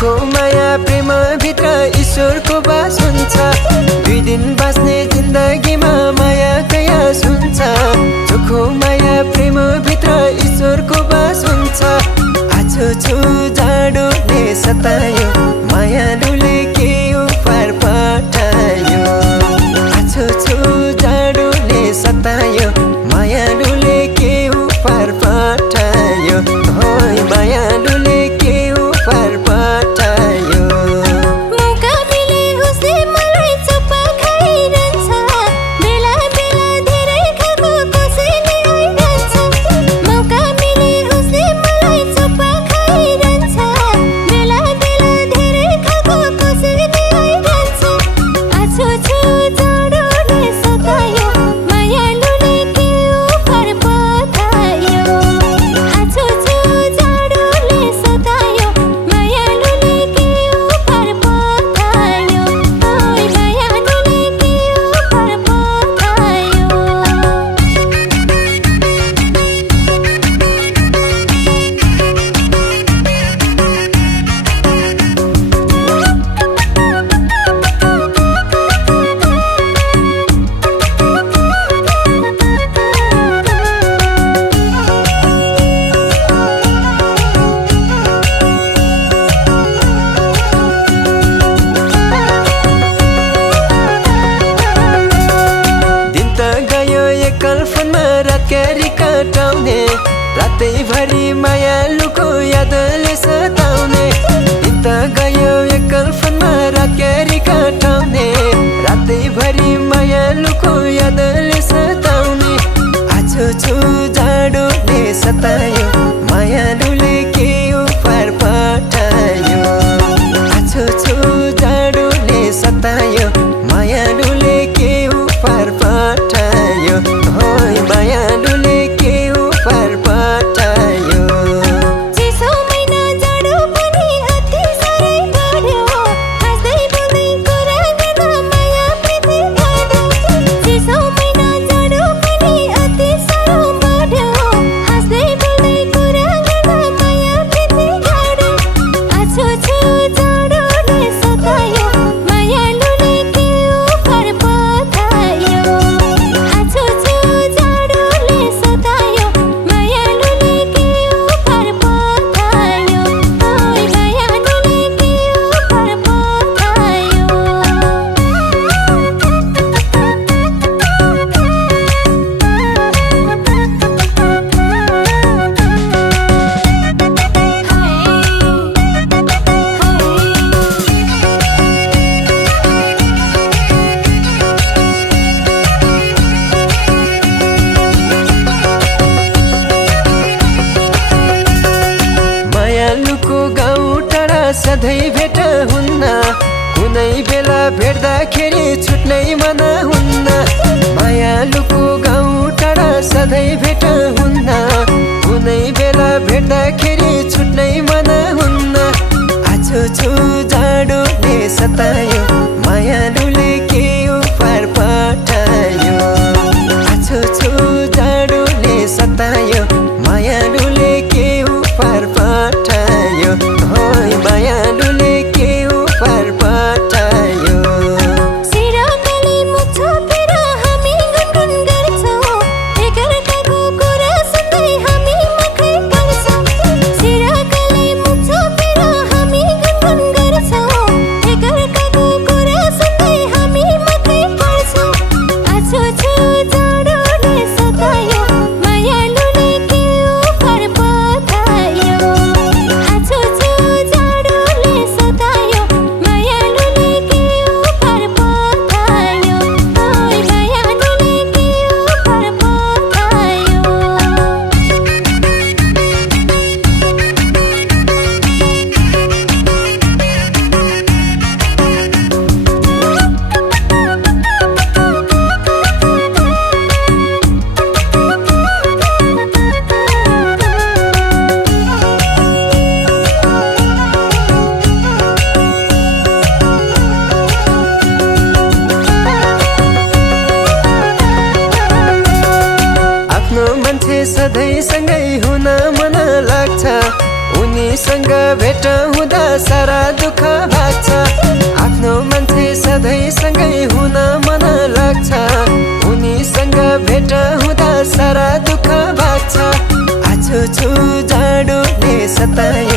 चोखो माया प्रेम भित्र ईश्वरको बास हुन्छ। 2 दिन बाँच्ने जिन्दगीमा माया कयास हुन्छ। चोखो माया प्रेम भित्र ईश्वरको बास हुन्छ। आछो छु जाडोले सतायो मायालुले के उपहार पठायो। आछो छु जाडोले सतायो मायालुले के उपहार पठायो। होय मायालुले के उपहार पठायो। मौका मिले उसले मलाई चुप्पा खाइरहन्छ। बेला बेला धेरै खालको कसैले आइरहन्छ। मौका मिले उसले मलाई चुप्पा खाइरहन्छ। बेला बेला धेरै खालको कसैले आइरहन्छ। आछो छु जाडोले सतायो मायालुले के उपहार पठायो। आछो छु जाडोले सतायो मायालुले के उपहार पठायो। ओइ मायालुले के उपहार पठायो। दिन त गयो एकल फोनमा रातकारी कटाउने। रातैभरि मायालुको यादले सताउने। दिन त गयो एकल फोनमा रातकारी कटाउने। रातैभरि मायालुको यादले सताउने। आछो छु जाडोले सतायो मायालुले के उपहार पठायो। आछो छु जाडोले सतायो मायालुले के उपहार पठायो। होय मायालुले के उपहार पठायो। चिसो महिना जाडो पनि अति साह्रै बढ्यो। हाँस्दै बोल्दै कुरा गर्दा माया प्रीति बढ्यो। चिसो महिना जाडो पनि अति साह्रो बढ्यो। हाँस्दै बोल्दै कुरा गर्दा माया प्रीति बढ्यो। आछो छु जाडोले सतायो मायालुले के उपहार पठायो। आछो छु जाडोले सतायो मायालुले के उपहार पठायो। ओइ मायालुले के उपहार पठायो। मायालुको गाउँ टाढा सधैँ भेट हुन्न। कुनै बेला भेट्दाखेरि छुट्नै मन हुन्न। मायालुको गाउँ टाढा सधैँ भेट हुन्न। कुनै बेला भेट्दाखेरि छुट्नै मन हुन्न। आछो छु जाडोले सतायो मायालुले के उपहार पठायो। आछो छु जाडोले सतायो मायालुले के उपहार पठायो। होय मायालुले के उपहार पठायो। सिराकाले मुख छोपेर हामी गुनगुन गर्छौँ। एकअर्काको कुरा सुन्दै हामी मकै पर्छौँ। सिराकाले मुख छोपेर हामी गुनगुन गर्छौँ। एकअर्काको कुरा सुन्दै हामी मकै पर्छौँ। आछो छु जाडोले सतायो मायालुले के उपहार पठायो। आछो छु जाडोले सतायो मायालुले के उपहार पठायो। ओइ मायालुले के उपहार पठायो। आफ्नो मान्छे सधैँ सँगै हुन मन लाग्छ। उनी उनीसँग भेट हुँदा सारा दुःख भाग्छ आफ्नो मान्छे सधैँसँगै हुन मन लाग्छ उनीसँग भेट हुँदा सारा दुःख भाग्छ आज छु जाडोले सताए